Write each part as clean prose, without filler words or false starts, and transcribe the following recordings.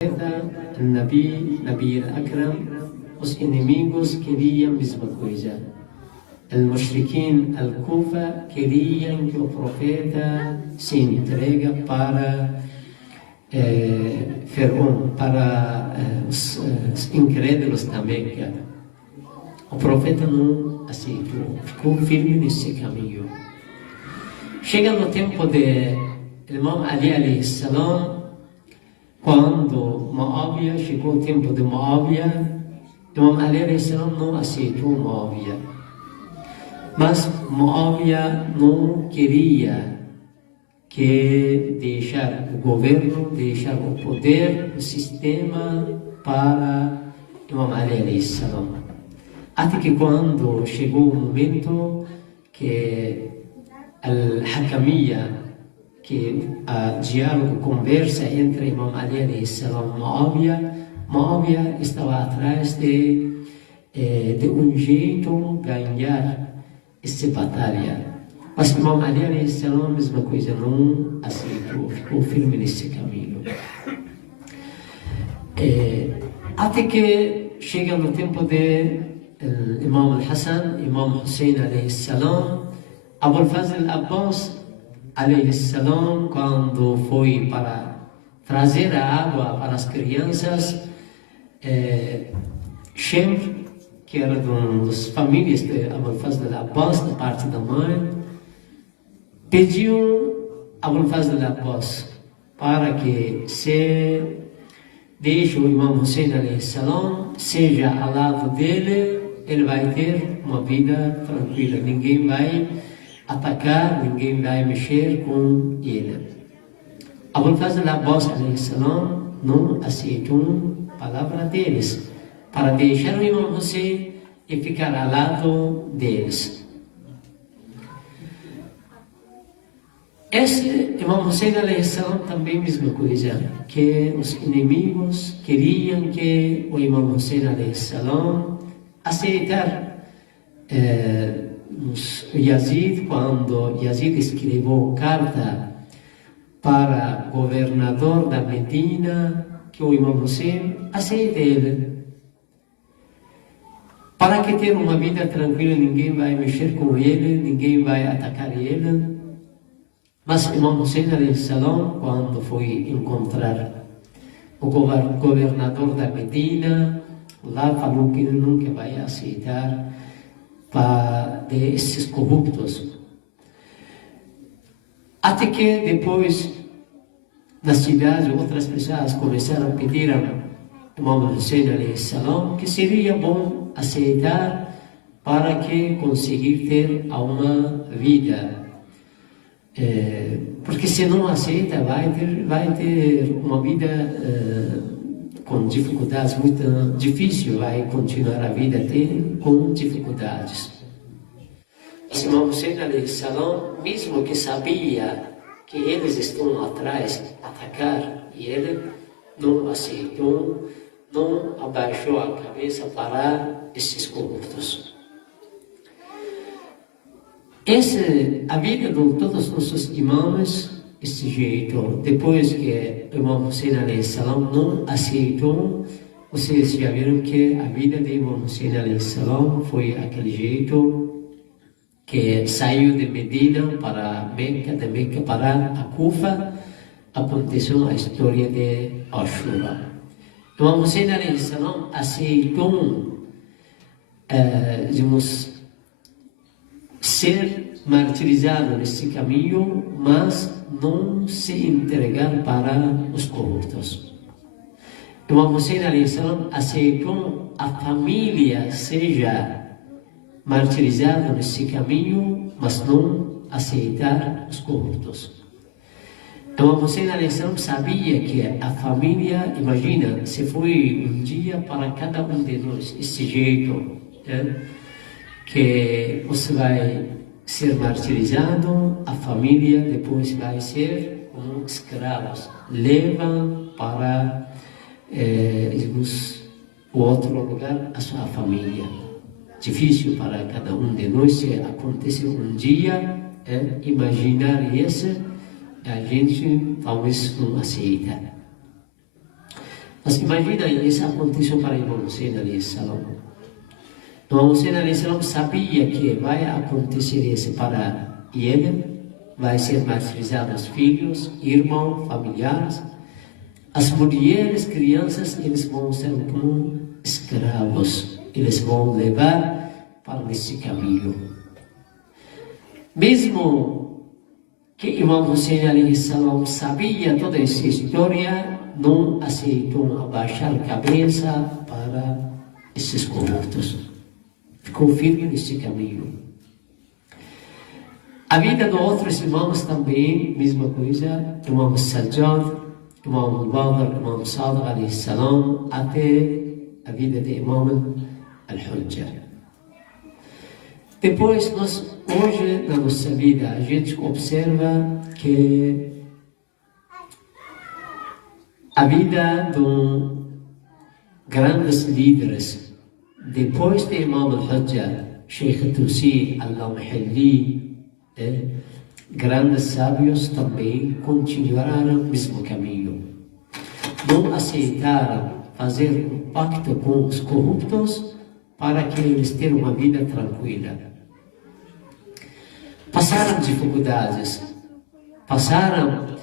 Nabi al-Akram, os inimigos queriam a mesma coisa. Os mushrikin al-Kufa queriam que o profeta se entregue para Faraó, para os incrédulos da Meca. O profeta não aceitou, ficou firme nesse caminho. Chega no tempo de Imam Ali alayhi salam, quando Muawiyah, chegou o tempo de Muawiyah, Imam Ali alayhi salam não aceitou Muawiyah. Mas Muawiyah não queria deixar o governo, deixar o poder, o sistema para Imam Ali alayhi salam. Até que quando chegou o momento que al-Hakamiyya, que a diálogo, conversa entre Imam Ali alayhi salam e Muawiyah estava atrás de um jeito ganhar essa batalha. Mas Imam Ali alayhi salam, a mesma coisa, não aceitou, ficou firme nesse caminho. Até que chega no tempo de Imam al-Hassan, Imam Hussein alayhi salam, Abu al-Fazl al-Abbas alayhi salam, quando foi para trazer a água para as crianças, Shem, que era de uma das famílias de Abu al-Fazl al-Abbas, da parte da mãe, pediu a Abu al-Fazl al-Abbas para que se deixe o Imam Hussein alayhi salam, seja ao lado dele, ele vai ter uma vida tranquila, ninguém vai atacar, ninguém vai mexer com ele. Abu al-Fazl al-Abbas alayhi salam não aceitou a palavra deles para deixar o Imam Hussein e ficar ao lado deles. Esse Imam Hussein alayhi salam também mesma coisa, que os inimigos queriam que o Imam Hussein alayhi salam aceitar Yazid, quando Yazid escreveu carta para o governador da Medina, que o Imam Hussein aceite ele. Para que ter uma vida tranquila, ninguém vai mexer com ele, ninguém vai atacar ele. Mas Imam Hussein alayhi salam, quando foi encontrar o governador da Medina, lá falou que ele nunca vai aceitar para esses corruptos. Até que depois, na cidade, outras pessoas começaram a pedir a Imam Hussein alayhi salam que seria bom aceitar para que conseguir ter uma vida. Porque se não aceita, vai ter uma vida com dificuldades muito difícil, vai continuar a vida com dificuldades. Mas Imam Hussein alayhi salam, mesmo que sabia que eles estão atrás atacar, e ele não aceitou, não abaixou a cabeça para esses corruptos. A vida de todos os nossos imãs, esse jeito, depois que Imam Hussein alayhi salam não aceitou, vocês já viram que a vida de Imam Hussein alayhi salam foi aquele jeito, que saiu de Medina para Meca, de Meca para a Kufa, aconteceu a história de Ashura. Imam Hussein alayhi salam aceitou, ser martirizado nesse caminho, mas não se entregar para os corruptos. Imam Hussein alayhi salam aceitou a família seja martirizada nesse caminho, mas não aceitar os corruptos. Imam Hussein alayhi salam sabia que a família, imagina, se foi um dia para cada um de nós, esse jeito, que você vai ser martirizado, a família depois vai ser como escravos, levam para o outro lugar a sua família. Difícil para cada um de nós, se acontecer um dia, imaginar isso, a gente talvez não aceita. Mas imagina, isso aconteceu para Imam Hussein alayhi salam. Imam Hussein alayhi salam sabia que vai acontecer isso para ele, vai ser martirizados filhos, irmãos, familiares. As mulheres, crianças, eles vão ser como escravos. Eles vão levar para esse caminho. Mesmo que Imam Hussein alayhi salam sabia toda essa história, não aceitou abaixar a cabeça para esses corruptos. Ficou firme nesse caminho. A vida de outros irmãos também, mesma coisa. Imam Sajjad, Imam al-Baqir, Imam Sadiq alayhi salam, até a vida de Imam al-Hujjah. Depois, hoje, na nossa vida, a gente observa que a vida de grandes líderes, depois de Imam al-Hujjah, Sheikh Tusi, al-Lawmahalli, grandes sábios também continuaram no mesmo caminho. Não aceitaram fazer um pacto com os corruptos para que eles tenham uma vida tranquila. Passaram dificuldades, passaram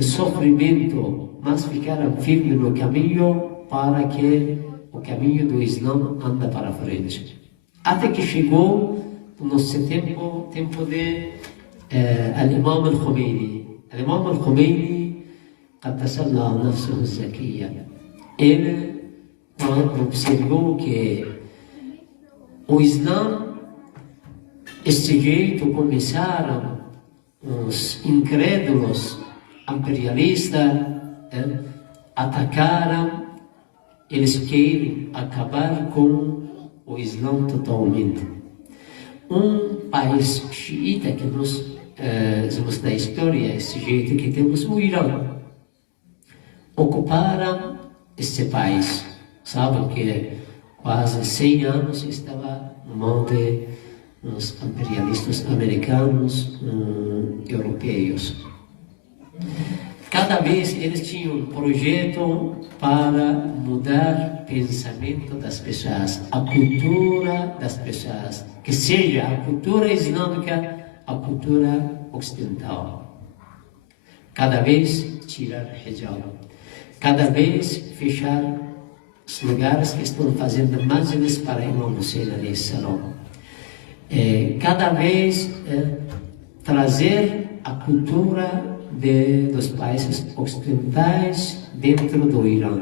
sofrimento, mas ficaram firmes no caminho para que o caminho do Islã anda para frente. Até que chegou no nosso tempo de Al-Imam al-Khomeini. Al-Imam al-Khomeini, Qaddasallahu nafsuhu az-zakiyya, ele observou que o Islã, este jeito, começaram os incrédulos imperialistas, atacaram, eles querem acabar com o Islã totalmente. Um país xiita que nós vemos na história, esse jeito que temos o Irã, ocuparam este país. Sabem que quase 100 anos estava no mão dos imperialistas americanos, europeus. Cada vez eles tinham um projeto para mudar o pensamento das pessoas, a cultura das pessoas, que seja a cultura islâmica, a cultura ocidental. Cada vez tirar hijab, cada vez fechar os lugares que estão fazendo majlis para Imam Hussein alayhi salam. Cada vez trazer a cultura dos países ocidentais dentro do Irã,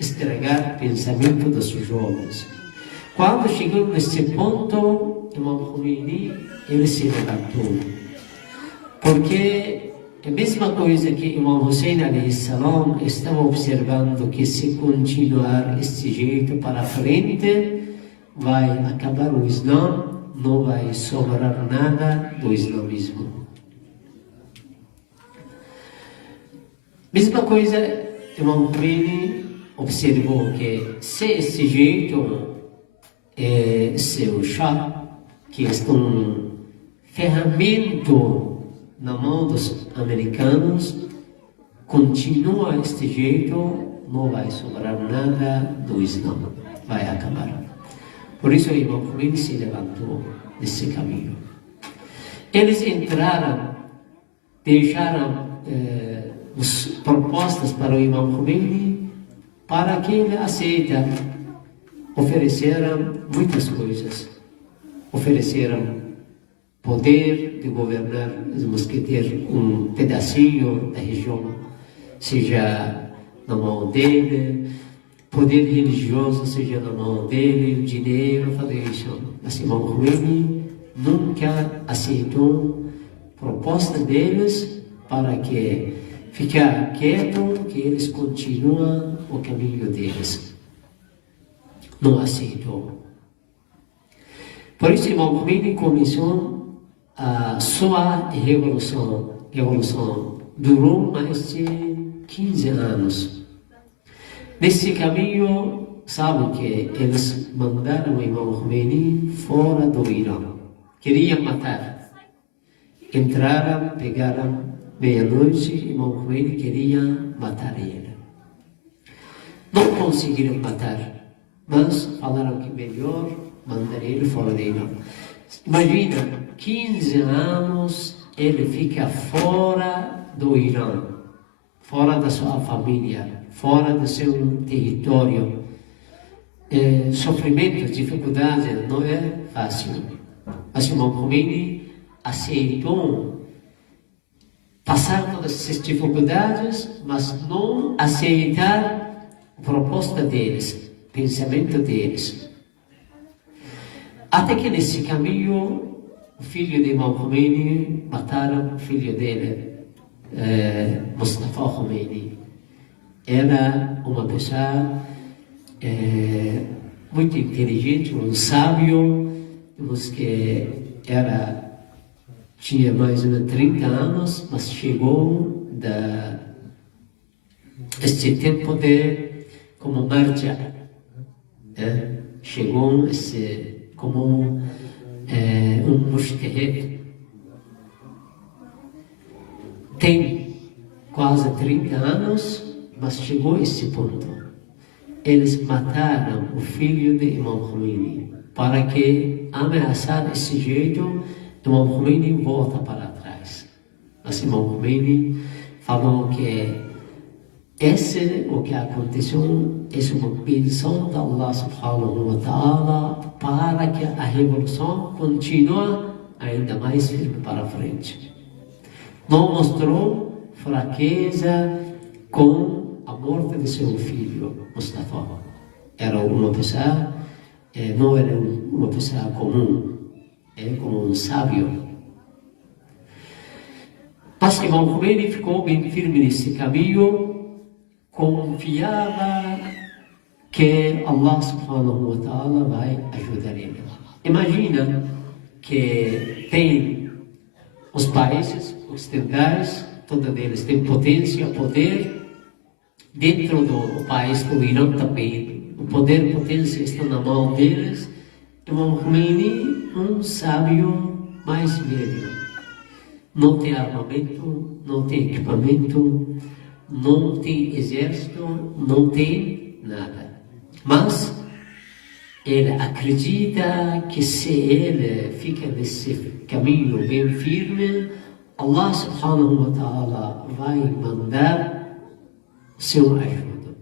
estragar o pensamento dos jovens. Quando chegou nesse ponto, Imam Khomeini, ele se levantou, porque a mesma coisa que Imam Hussein alayhi salam estava observando, que se continuar este jeito para frente, vai acabar o Islã, não vai sobrar nada do islamismo. Mesma coisa, Imam Khomeini observou que se esse jeito, seu chá, que é um ferramenta na mão dos americanos, continua este jeito, não vai sobrar nada do Islã, vai acabar. Por isso o Imam Khomeini se levantou desse caminho. Eles entraram, deixaram as propostas para o Imam Khomeini para que ele aceite. Ofereceram muitas coisas. Ofereceram poder de governar os mosqueteiros, um pedacinho da região, seja na mão dele, poder religioso seja na mão dele, o dinheiro, fazer isso. Mas Imam Khomeini nunca aceitou proposta deles para que ficar quieto, que eles continuam o caminho deles. Não aceitou. Por isso Imam Khomeini começou a sua revolução. A revolução durou mais de 15 anos. Nesse caminho, sabe que eles mandaram o Imam Khomeini fora do Irã. Queriam matar. Entraram, pegaram meia-noite, Imam Khomeini queria matar ele. conseguiram matar, mas falaram que melhor mandar ele fora do Irã. Imagina, 15 anos ele fica fora do Irã, fora da sua família, fora do seu território. Sofrimento, dificuldade, não é fácil. Mas Imam Khomeini aceitou passar todas essas dificuldades, mas não aceitar a proposta deles, pensamento deles. Até que nesse caminho, o filho de Imam Khomeini mataram o filho dele, Mustafa Khomeini. Era uma pessoa muito inteligente, um sábio, que tinha mais ou menos 30 anos, mas chegou este tempo como marcha, chegou como um mujtahid. Tem quase 30 anos, mas chegou a esse ponto. Eles mataram o filho de Imam Khomeini para que, ameaçar desse jeito, Imam Khomeini volta para trás. Mas Imam Khomeini falou que o que aconteceu é uma bênção de Allah subhanahu wa ta'ala para que a revolução continue ainda mais firme para frente. Não mostrou fraqueza com a morte de seu filho, Mustafa. Era uma pessoa, não era uma pessoa comum, como um sábio. Mas Imam Khomeini ficou bem firme nesse caminho, confiava que Allah subhanahu wa ta'ala vai ajudar ele. Imagina que tem os países ocidentais, todos eles têm potência, poder. Dentro do país do Irã também, o poder e potência estão na mão deles. Imam Khomeini, um sábio mais velho, não tem armamento, não tem equipamento, não tem exército, não tem nada. Mas ele acredita que se ele fica nesse caminho bem firme, Allah subhanahu wa ta'ala vai mandar seu ajuda.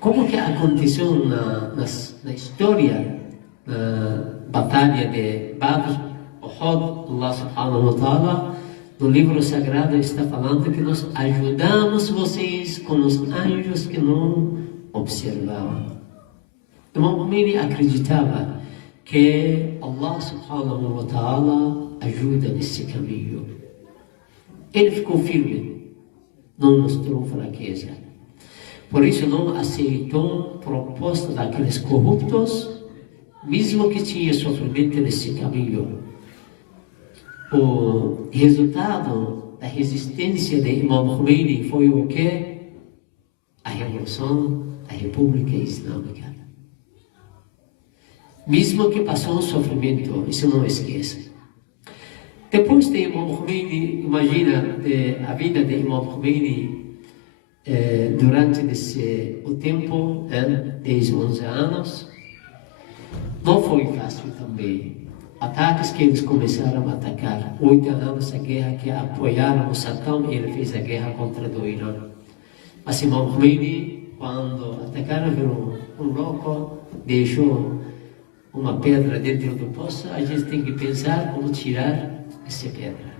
Como que aconteceu na história, na batalha de Badr, Uhud, Allah subhanahu wa ta'ala, no livro sagrado está falando que nós ajudamos vocês com os anjos que não observavam. Imam Khomeini acreditava que Allah subhanahu wa ta'ala ajuda nesse caminho. Ele ficou firme, não mostrou fraqueza. Por isso não aceitou a proposta daqueles corruptos, mesmo que tinha sofrimento nesse caminho. O resultado da resistência de Imam Khomeini foi o quê? A revolução da República Islâmica. Mesmo que passou um sofrimento, isso não esqueça. Depois de Imam Khomeini, imagina a vida de Imam Khomeini durante o tempo, 10, 11 anos, não foi fácil também. Ataques que eles começaram a atacar, 8 anos a guerra que apoiaram o Saddam, ele fez a guerra contra o Irã. Mas Imam Khomeini, quando atacaram, viu um louco, deixou uma pedra dentro do poço, a gente tem que pensar como tirar essa pedra.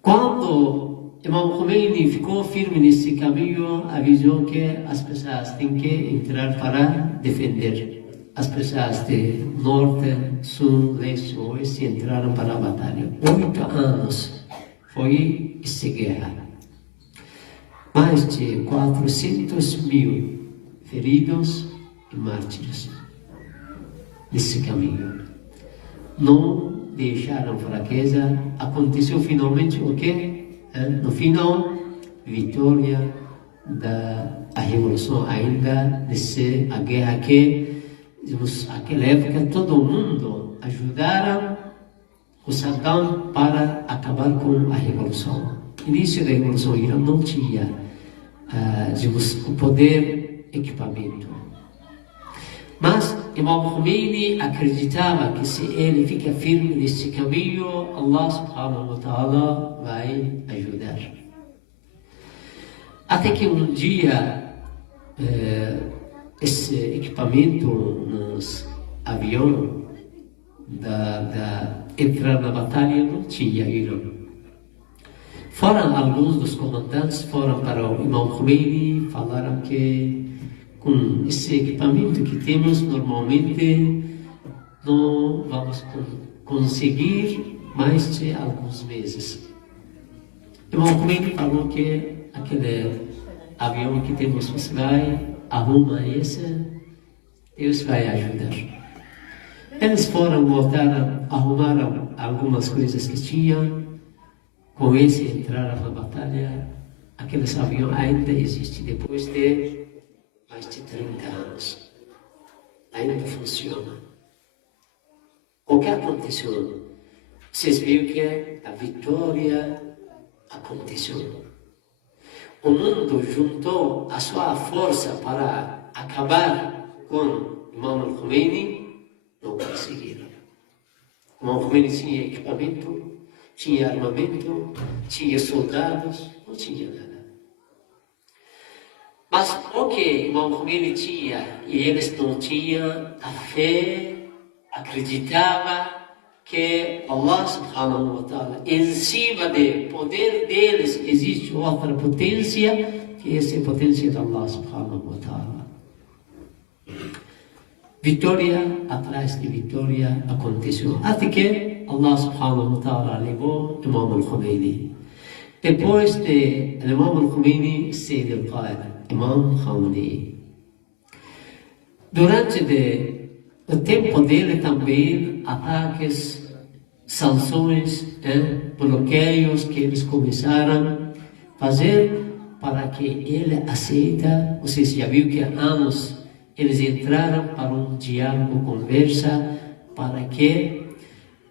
Quando Imam Khomeini ficou firme nesse caminho, avisou que as pessoas têm que entrar para defender. As pessoas de norte, sul, leste, oeste entraram para a batalha. 8 anos foi essa guerra. Mais de 400.000 feridos e mártires nesse caminho. Não deixaram fraqueza. Aconteceu finalmente o quê? No final, vitória da revolução ainda, a guerra que, naquela época, todo mundo ajudaram o Saddam para acabar com a revolução. Início da revolução, o Irã não tinha o poder equipamento. Mas Imam Khomeini acreditava que se ele fica firme nesse caminho, Allah subhanahu wa ta'ala vai ajudar. Até que um dia, esse equipamento nos aviões entrar na batalha não tinha Irã. Foram alguns dos comandantes foram para o Imam Khomeini, falaram que com esse equipamento que temos normalmente não vamos conseguir mais de alguns meses. Imam Khomeini falou que aquele avião que temos, você vai arrumar esse, Deus vai ajudar. Eles foram, voltaram, arrumaram algumas coisas que tinham. Com esse entraram na batalha. Aqueles aviões ainda existem depois de mais de 30 anos. Ainda funciona. O que aconteceu? Vocês viram que a vitória aconteceu. O mundo juntou a sua força para acabar com Imam Khomeini, não conseguiram. Imam Khomeini tinha equipamento, tinha armamento, tinha soldados, não tinha nada. Mas o que Imam Khomeini tinha e eles não tinham, a fé, acreditava que Allah subhanahu wa ta'ala, em cima do poder deles, existe outra potência, que essa é a potência de Allah subhanahu wa ta'ala. Vitória atrás de vitória aconteceu, até que Allah subhanahu wa ta'ala levou Imam Khomeini. Depois de Imam Khomeini, Sayyid al-Qaid, Imam Khamenei. Durante o tempo dele também, ataques, sanções, bloqueios que eles começaram a fazer para que ele aceita. Vocês já viram que há anos eles entraram para um diálogo, conversa, para que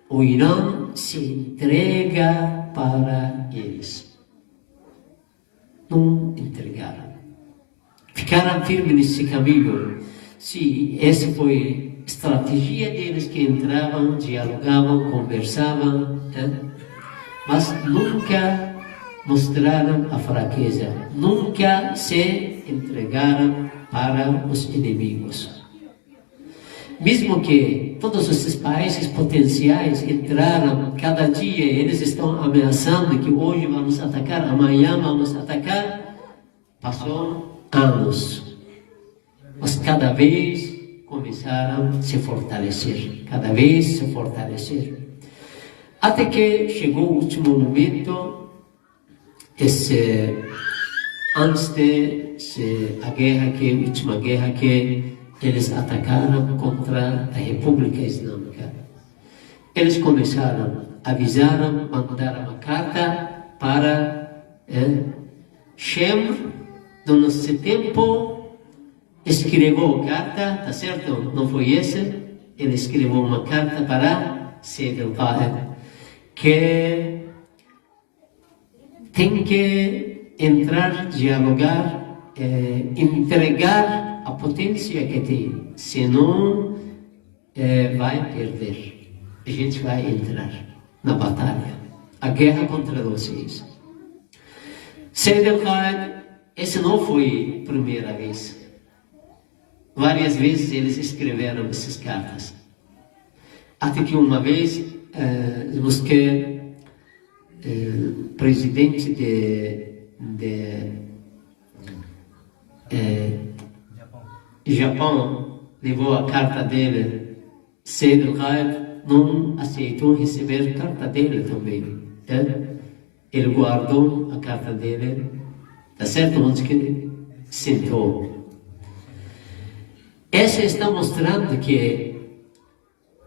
o Irã se entrega para eles. Não entregaram. Ficaram firmes nesse caminho. Se essa foi a estratégia deles, que entravam, dialogavam, conversavam, mas nunca mostraram a fraqueza, nunca se entregaram para os inimigos. Mesmo que todos esses países potenciais entraram, cada dia eles estão ameaçando que hoje vamos atacar, amanhã vamos atacar, passou anos. Mas cada vez começaram a se fortalecer, cada vez se fortalecer. Até que chegou o último momento, antes de a última guerra que eles atacaram contra a República Islâmica. Eles começaram, avisaram, mandaram uma carta para Shem, no nosso tempo, escreveu a carta, tá certo? Não foi esse? Ele escreveu uma carta para Sayyid al-Qaid, que tem que entrar, dialogar, entregar a potência que tem, senão vai perder. A gente vai entrar na batalha, a guerra contra vocês. Sayyid al-Qaid, essa não foi a primeira vez. Várias vezes eles escreveram essas cartas. Até que uma vez, o presidente de Japão levou a carta dele, Sayyid al-Qaid não aceitou receber a carta dele também. Ele guardou a carta dele, tá certo? Onde que ele sentou. Essa está mostrando que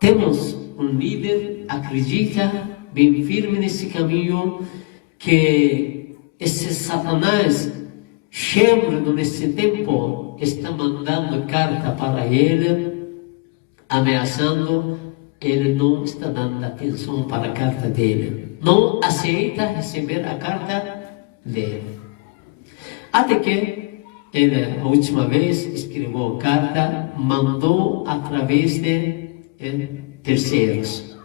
temos um líder, acredita, bem firme nesse caminho, que esse Satanás, Shemr, nesse tempo, está mandando carta para ele, ameaçando ele não está dando atenção para a carta dele. Não aceita receber a carta dele. Até que ele, a última vez, escreveu a carta, mandou através de terceiros,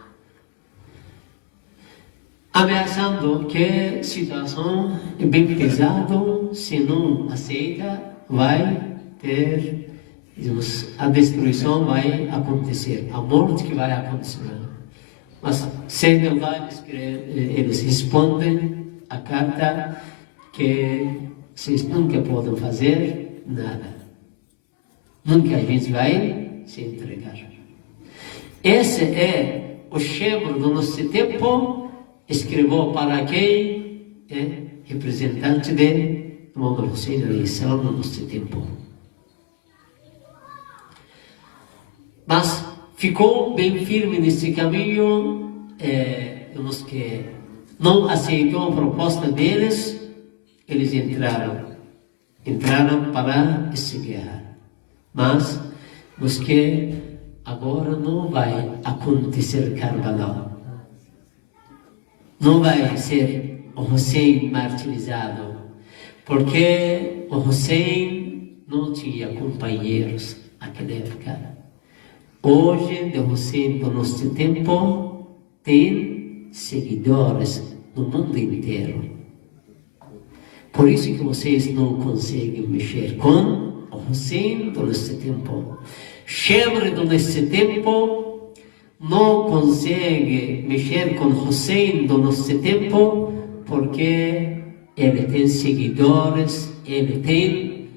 ameaçando que a situação é bem pesada, se não aceita, vai ter, a destruição vai acontecer, a morte que vai acontecer. Mas, sem verdade, eles respondem a carta que vocês nunca podem fazer nada. Nunca a gente vai se entregar. Esse é o chefe do nosso tempo, escreveu para quem é representante de Imam Hussein alayhi salam no nosso tempo. Mas ficou bem firme nesse caminho, os que não aceitou a proposta deles, eles entraram para essa guerra. Mas os que agora não vai acontecer Karbala, não vai ser o Hussein martirizado, porque o Hussein não tinha companheiros naquela época. Hoje, o Hussein do nosso tempo tem seguidores no mundo inteiro. Por isso que vocês não conseguem mexer com o Hussein do nosso tempo. Chefe do nosso tempo não consegue mexer com o Hussein do nosso tempo porque ele tem seguidores, ele tem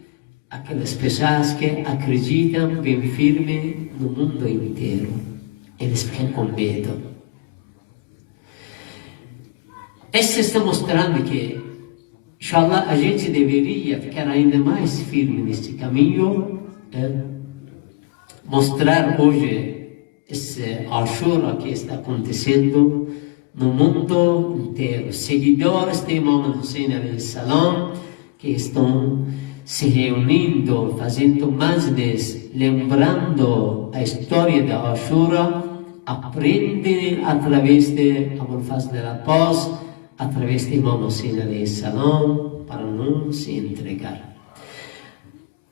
aquelas pessoas que acreditam bem firme no mundo inteiro. Eles ficam com medo. Isso está mostrando que, inshallah, a gente deveria ficar ainda mais firme nesse caminho, mostrar hoje esse Ashura que está acontecendo no mundo inteiro. Seguidores de Imam Hussein alayhi salam que estão se reunindo, fazendo majlis, lembrando a história da Ashura, aprendem através de Abul Fazl al-Abbas, através de Imam Hussein alayhi salam, para não se entregar.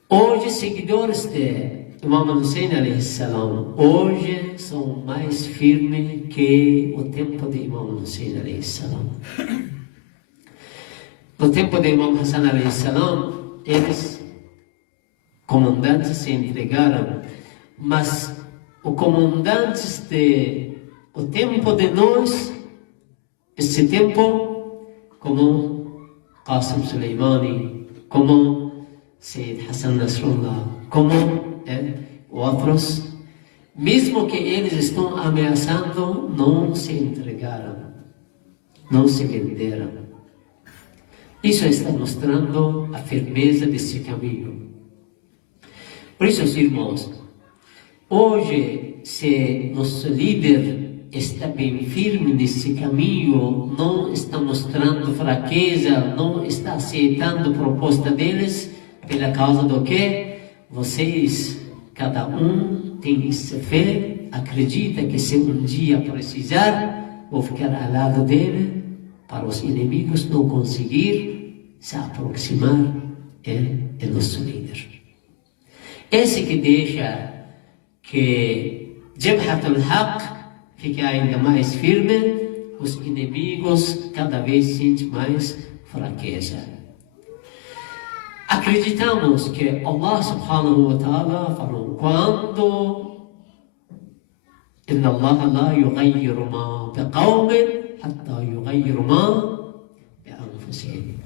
Hoje, seguidores de Imam Hussein alayhi salam, hoje são mais firmes que o tempo de Imam Hussein alayhi salam. No tempo de Imam Hassan alayhi salam, eles, comandantes, se entregaram, mas os comandantes o tempo de nós, esse tempo, como Qasim Soleimani, como Sayyid Hassan Nasrallah, como outros, mesmo que eles estão ameaçando, não se entregaram, não se venderam. Isso está mostrando a firmeza desse caminho. Por isso, irmãos, hoje, se nosso líder está bem firme nesse caminho, não está mostrando fraqueza, não está aceitando a proposta deles, pela causa do que vocês, cada um tem essa fé, acredita que se um dia precisar, vou ficar ao lado dele, para os inimigos não conseguir se aproximar, é nosso líder. Esse que deixa que Jabhat al-Haq fique ainda mais firme, os inimigos cada vez sentem mais fraqueza. Acreditamos que Allah subhanahu wa ta'ala falou, quando Inna Allah la yughayyiru ma biqawmin hatta yughayyiru ma bi anfusihim.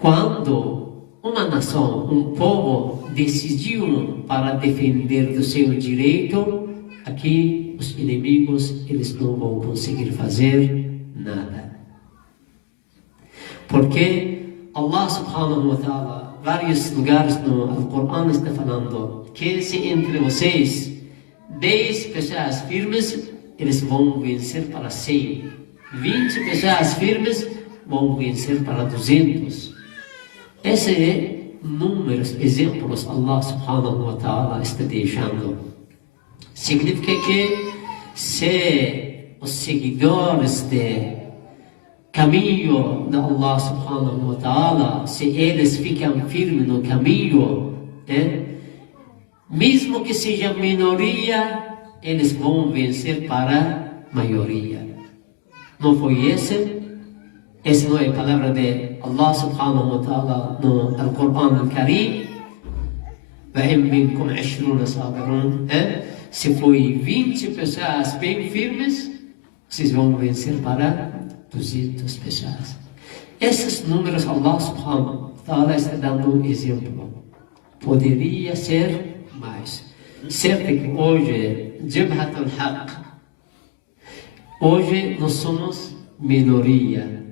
Quando uma nação, um povo decidiu para defender do seu direito, aqui os inimigos eles não vão conseguir fazer nada. Porque Allah subhanahu wa ta'ala, vários lugares no Alcorão está falando que se entre vocês 10 pessoas firmes, eles vão vencer para 100. 20 pessoas firmes vão vencer para 200. Esse é números, exemplos Allah subhanahu wa ta'ala está deixando. Significa que se os seguidores do caminho de Allah subhanahu wa ta'ala, se eles ficam firmes no caminho, mesmo que seja minoria, eles vão vencer para a maioria. Não foi esse? Essa não é a palavra de Allah subhanahu wa ta'ala no Al-Quran Al-Karim. Se foi 20 pessoas bem firmes, vocês vão vencer para 200 pessoas. Esses números Allah subhanahu wa ta'ala está dando um exemplo. Poderia ser mais. Certo que hoje, Jabhat al-Haq, hoje nós somos minoria.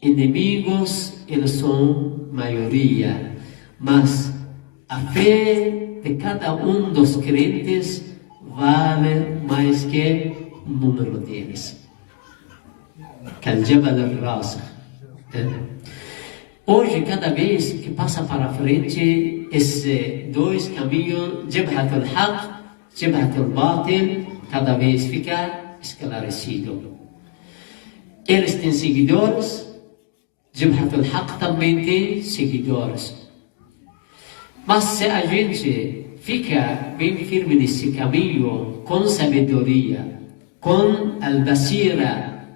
Inimigos, eles são maioria. Mas a fé de cada um dos crentes vale mais que o número deles. Al-Jabal al-Rasikh. Hoje, cada vez que passa para frente, esses dois caminhos, Jabhat al-Haq, Jabhat al-Batil, cada vez fica esclarecido. Eles têm seguidores, Jabhat al-Haq também tem seguidores. Mas se a gente fica bem firme nesse caminho, com sabedoria, com al-basira,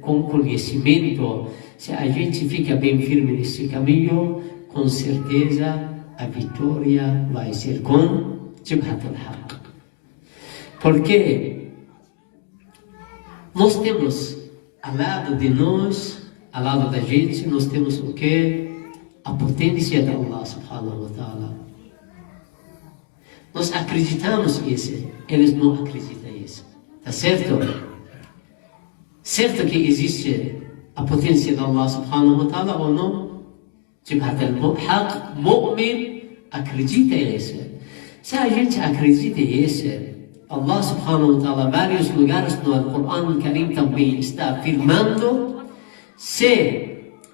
com conhecimento, se a gente fica bem firme nesse caminho, com certeza a vitória vai ser com Jabhat al-Haq. Porque nós temos, ao lado de nós, ao lado da gente, nós temos o que? A potência de Allah subhanahu wa ta'ala. Nós acreditamos nisso, eles não acreditam nisso. Tá certo? Certo que existe a potência de Allah subhanahu wa ta'ala ou não? Jabhat al-Haq, mu'min, acredita nisso. Se a gente acredita nisso, Allah subhanahu wa ta'ala, vários lugares no Al-Quran Al-Karim também está afirmando, se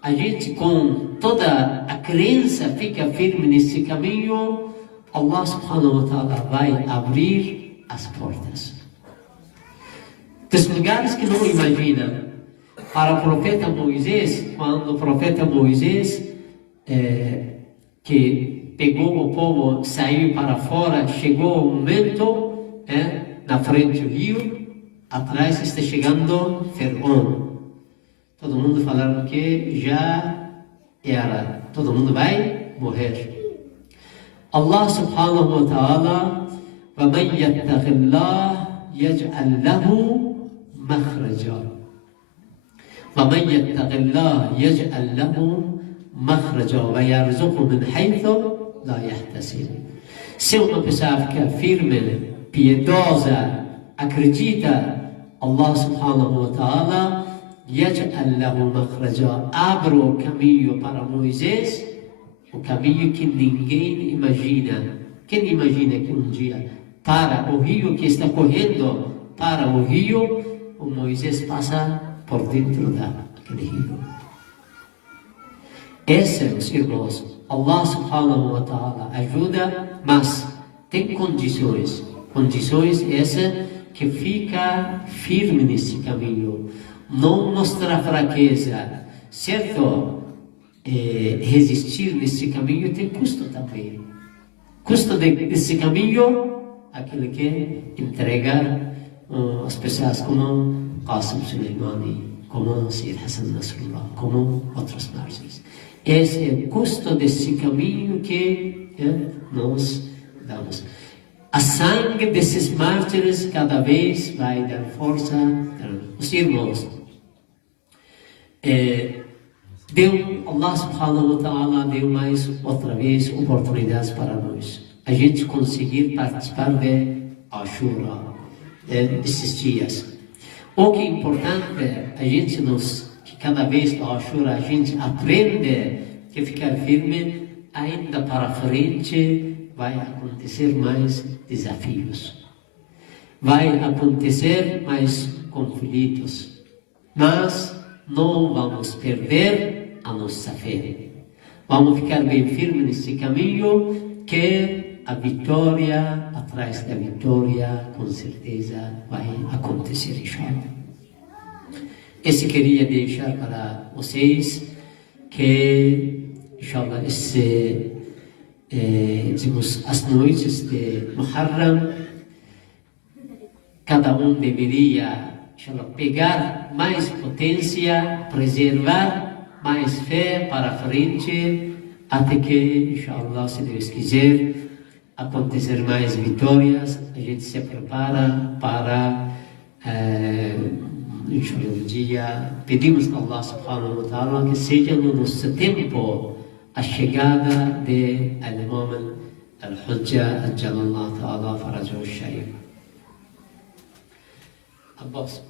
a gente com toda a crença fica firme nesse caminho, Allah subhanahu wa ta'ala vai abrir as portas. Dos lugares que não imaginam. Para o profeta Moisés, quando o profeta Moisés, que pegou o povo, saiu para fora, chegou o momento, na frente do rio, atrás está chegando Faraó. Todo mundo falando que já era, todo mundo vai morrer. Allah subhanahu wa ta'ala, وَمَنْ يَتَّقِ اللَّهِ يَجْعَلْ لَهُ مَخْرَجًا وَمَنْ يَتَّقِ اللَّهِ يَجْعَلْ لَهُ مَخْرَجًا وَيَرْزُقْهُ مِنْ حَيْثُ لَا يَحْتَسِبُ. Se uma pessoa fica firme, piedosa, acredita, Allah subhanahu wa ta'ala يَجْعَلْ لَهُ مَخْرَجًا, abre o caminho para Moisés, o caminho que ninguém imagina. Quem imagina que um dia, para o rio que está correndo, para o rio, o Moisés passa por dentro daquele rio. Esse, meus irmãos, Allah subhanahu wa ta'ala ajuda, mas tem condições. Condições essas que fica firme nesse caminho. Não mostrar fraqueza, certo? Resistir nesse caminho tem custo também. Custo desse caminho, aquele que entregar as pessoas como Qasim Soleimani, como Sayyid Hassan Nasrullah, como outros mártires. Esse é o custo desse caminho que nós damos. A sangue desses mártires cada vez vai dar força. Os irmãos, Allah subhanahu wa ta'ala deu mais outra vez oportunidades para nós. A gente conseguir participar de Ashura, desses dias. O que é importante é a gente que cada vez do Ashura a gente aprende que ficar firme, ainda para frente vai acontecer mais desafios. Vai acontecer mais conflitos. Mas não vamos perder a nossa fé. Vamos ficar bem firmes nesse caminho que a vitória, atrás da vitória, com certeza vai acontecer, inshallah. Esse queria deixar para vocês que, inshallah, dizemos, as noites de Muharram, cada um deveria, inshallah, pegar mais potência, preservar mais fé para frente, até que, inshallah, se Deus quiser, acontecer mais vitórias, a gente se prepara para, inshallah, um dia, pedimos a Allah subhanahu wa ta'ala que seja no nosso tempo a chegada de Al-Imam Al-Hujja Al-Jalallah Ta'ala Farajahu Al-Sharif. Abbas,